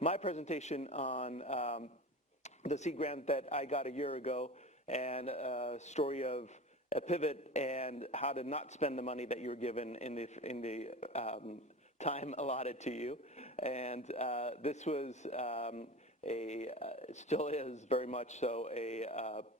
my presentation on the seed grant that I got a year ago, and a story of a pivot and how to not spend the money that you were given in the time allotted to you. And this was still is very much so a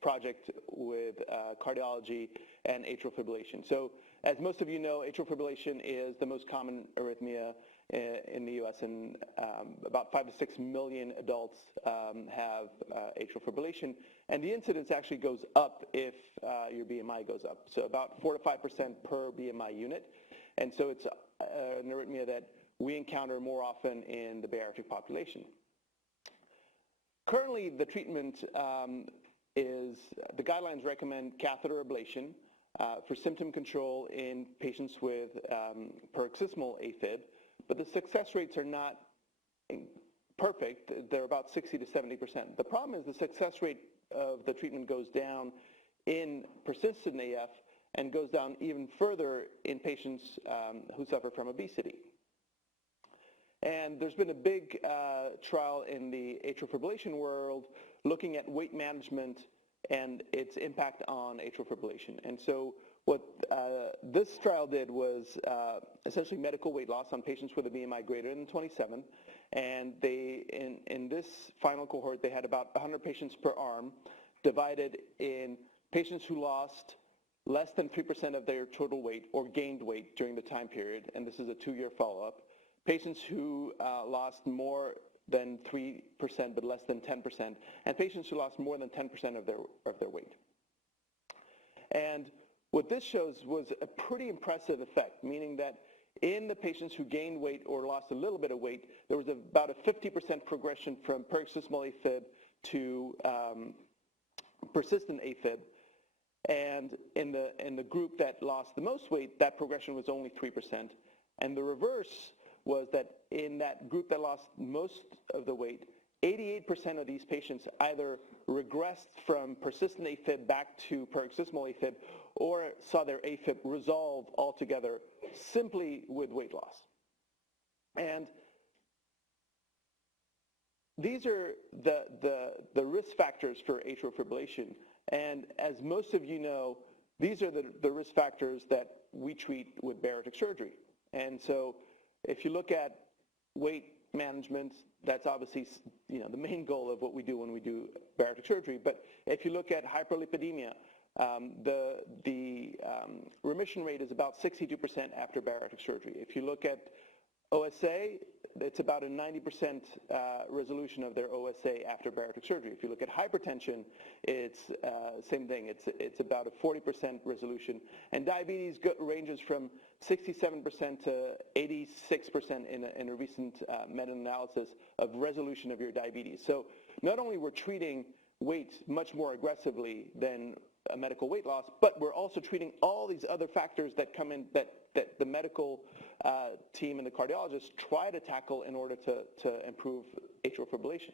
project with cardiology and atrial fibrillation. So as most of you know, atrial fibrillation is the most common arrhythmia in the U.S., and about 5 to 6 million adults have atrial fibrillation, and the incidence actually goes up if your BMI goes up, so about 4 to 5% per BMI unit, and so it's an arrhythmia that we encounter more often in the bariatric population. Currently, the treatment is, the guidelines recommend catheter ablation for symptom control in patients with paroxysmal A-fib, but the success rates are not perfect. They're about 60 to 70%. The problem is the success rate of the treatment goes down in persistent AF and goes down even further in patients who suffer from obesity. And there's been a big trial in the atrial fibrillation world looking at weight management and its impact on atrial fibrillation. And so what this trial did was essentially medical weight loss on patients with a BMI greater than 27. And they, in this final cohort, they had about 100 patients per arm, divided in patients who lost less than 3% of their total weight or gained weight during the time period, and this is a 2-year follow-up. Patients who lost more than 3% but less than 10%, and patients who lost more than 10% of their weight. And what this shows was a pretty impressive effect, meaning that in the patients who gained weight or lost a little bit of weight, there was about a 50% progression from paroxysmal AFib to persistent AFib. And in the group that lost the most weight, that progression was only 3%. And the reverse was that in that group that lost most of the weight, 88% of these patients either regressed from persistent AFib back to paroxysmal AFib or saw their AFib resolve altogether simply with weight loss. And these are the risk factors for atrial fibrillation. And as most of you know, these are the risk factors that we treat with bariatric surgery. And so if you look at weight management, that's obviously the main goal of what we do when we do bariatric surgery. But if you look at hyperlipidemia, the remission rate is about 62% after bariatric surgery. If you look at OSA, it's about a 90% resolution of their OSA after bariatric surgery. If you look at hypertension, it's same thing. It's about a 40% resolution. And diabetes ranges from 67% to 86% in a recent meta-analysis of resolution of your diabetes. So not only we're treating weight much more aggressively than a medical weight loss, but we're also treating all these other factors that come in that the medical team and the cardiologists try to tackle in order to improve atrial fibrillation.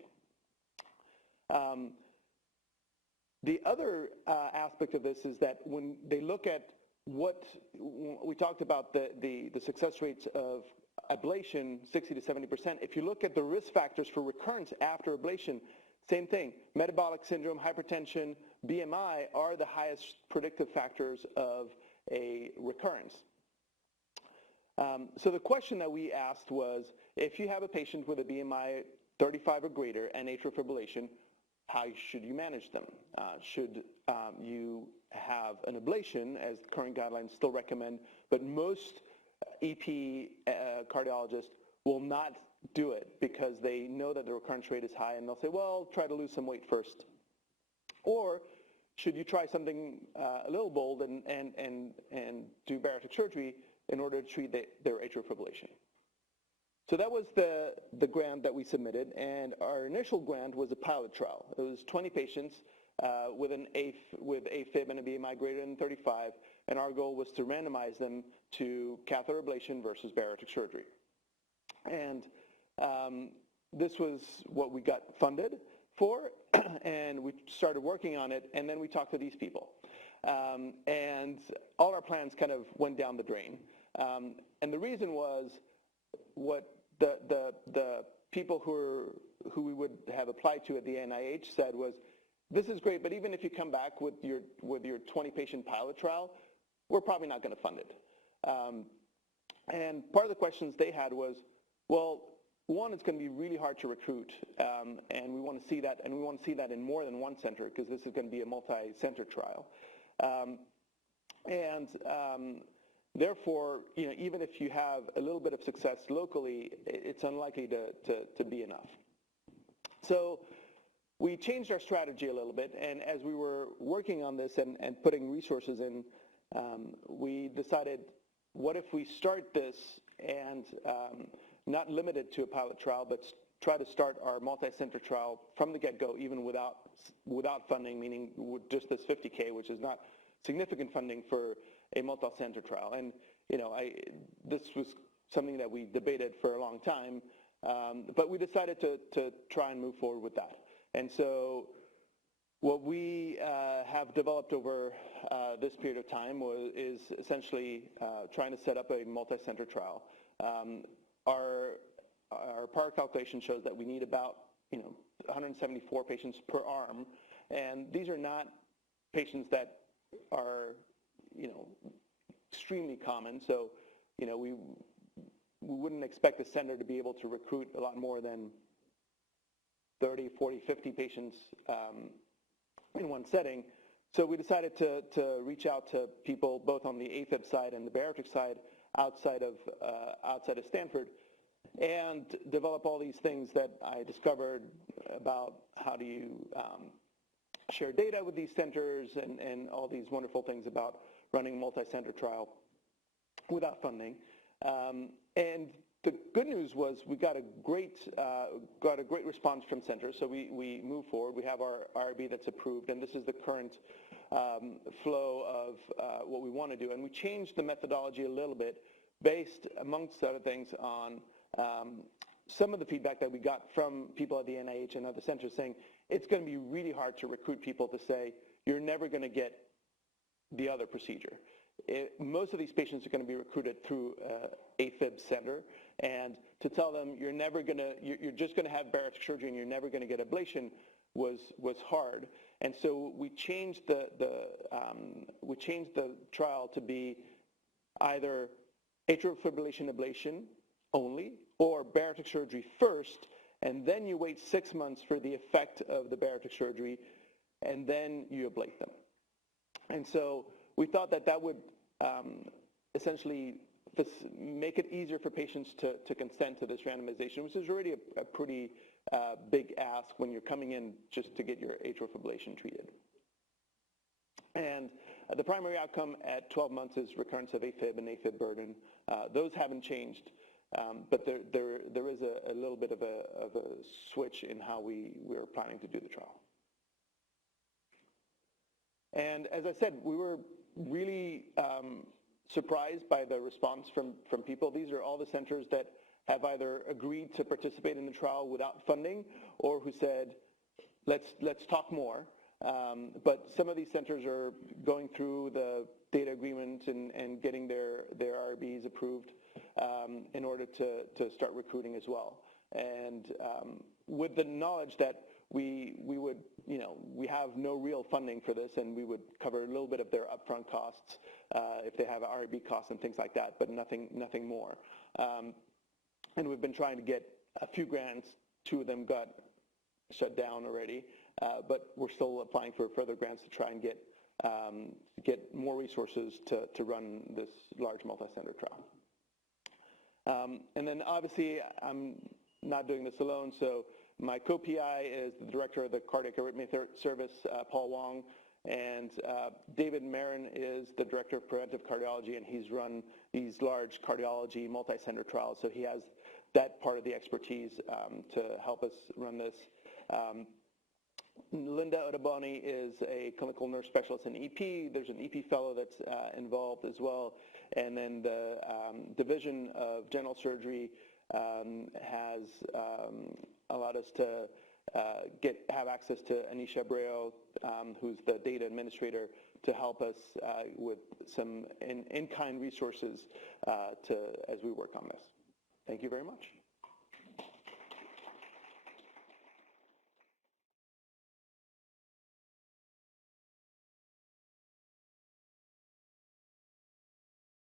The other aspect of this is that when they look at what we talked about, the success rates of ablation, 60 to 70%. If you look at the risk factors for recurrence after ablation, same thing. Metabolic syndrome, hypertension, BMI are the highest predictive factors of a recurrence. So the question that we asked was, if you have a patient with a BMI 35 or greater and atrial fibrillation, how should you manage them? Should you have an ablation, as current guidelines still recommend, but most EP cardiologists will not do it because they know that the recurrence rate is high, and they'll say, well, try to lose some weight first. Or should you try something a little bold and do bariatric surgery in order to treat their atrial fibrillation? So that was the grant that we submitted, and our initial grant was a pilot trial. It was 20 patients with A-fib and a BMI greater than 35, and our goal was to randomize them to catheter ablation versus bariatric surgery. And this was what we got funded for, and we started working on it, and then we talked to these people. And all our plans kind of went down the drain. And the reason was what the people who we would have applied to at the NIH said was, this is great, but even if you come back with your 20-patient pilot trial, we're probably not going to fund it. And part of the questions they had was, well, one, it's going to be really hard to recruit, and we want to see that, and we want to see that in more than one center, because this is going to be a multi-center trial. Therefore, even if you have a little bit of success locally, it's unlikely to be enough. So we changed our strategy a little bit, and as we were working on this and putting resources in, we decided, what if we start this and not limit it to a pilot trial, but try to start our multi-center trial from the get-go, even without funding, meaning with just this $50K, which is not significant funding for a multi-center trial. And this was something that we debated for a long time, but we decided to try and move forward with that. And so what we have developed over this period of time is essentially trying to set up a multi-center trial. Our power calculation shows that we need about 174 patients per arm, and these are not patients that are extremely common. So we wouldn't expect the center to be able to recruit a lot more than 30, 40, 50 patients in one setting. So we decided to reach out to people both on the A-fib side and the bariatric side outside of Stanford, and develop all these things that I discovered about how do you share data with these centers, and all these wonderful things about running a multi-center trial without funding. And the good news was we got a great response from centers. So we moved forward. We have our IRB that's approved, and this is the current flow of what we want to do. And we changed the methodology a little bit, based, amongst other things, on some of the feedback that we got from people at the NIH and other centers saying it's going to be really hard to recruit people to say you're never going to get the other procedure. Most of these patients are going to be recruited through A-fib center, and to tell them you're just going to have bariatric surgery and you're never going to get ablation was hard. And so we changed the trial to be either atrial fibrillation ablation only, or bariatric surgery first, and then you wait 6 months for the effect of the bariatric surgery, and then you ablate them. And so we thought that would essentially make it easier for patients to consent to this randomization, which is already a pretty big ask when you're coming in just to get your atrial fibrillation treated. And the primary outcome at 12 months is recurrence of A-fib and A-fib burden. Those haven't changed, but there is a little bit of a switch in how we're planning to do the trial. And as I said, we were really surprised by the response from people. These are all the centers that have either agreed to participate in the trial without funding, or who said, let's talk more. But some of these centers are going through the data agreement and getting their IRBs approved in order to start recruiting as well. And with the knowledge that we have no real funding for this, and we would cover a little bit of their upfront costs if they have IRB costs and things like that, but nothing more. And we've been trying to get a few grants. 2 of them got shut down already, but we're still applying for further grants to try and get more resources to run this large multi-center trial. And then obviously I'm not doing this alone, so my co-PI is the director of the Cardiac Arrhythmia Service, Paul Wong, and David Marin is the director of preventive cardiology, and he's run these large cardiology multi-center trials, so he has that part of the expertise to help us run this. Linda Otaboni is a clinical nurse specialist in EP. There's an EP fellow that's involved as well. And then the Division of General Surgery has allowed us to have access to Anisha Abreu, who's the data administrator, to help us with some in-kind resources as we work on this. Thank you very much.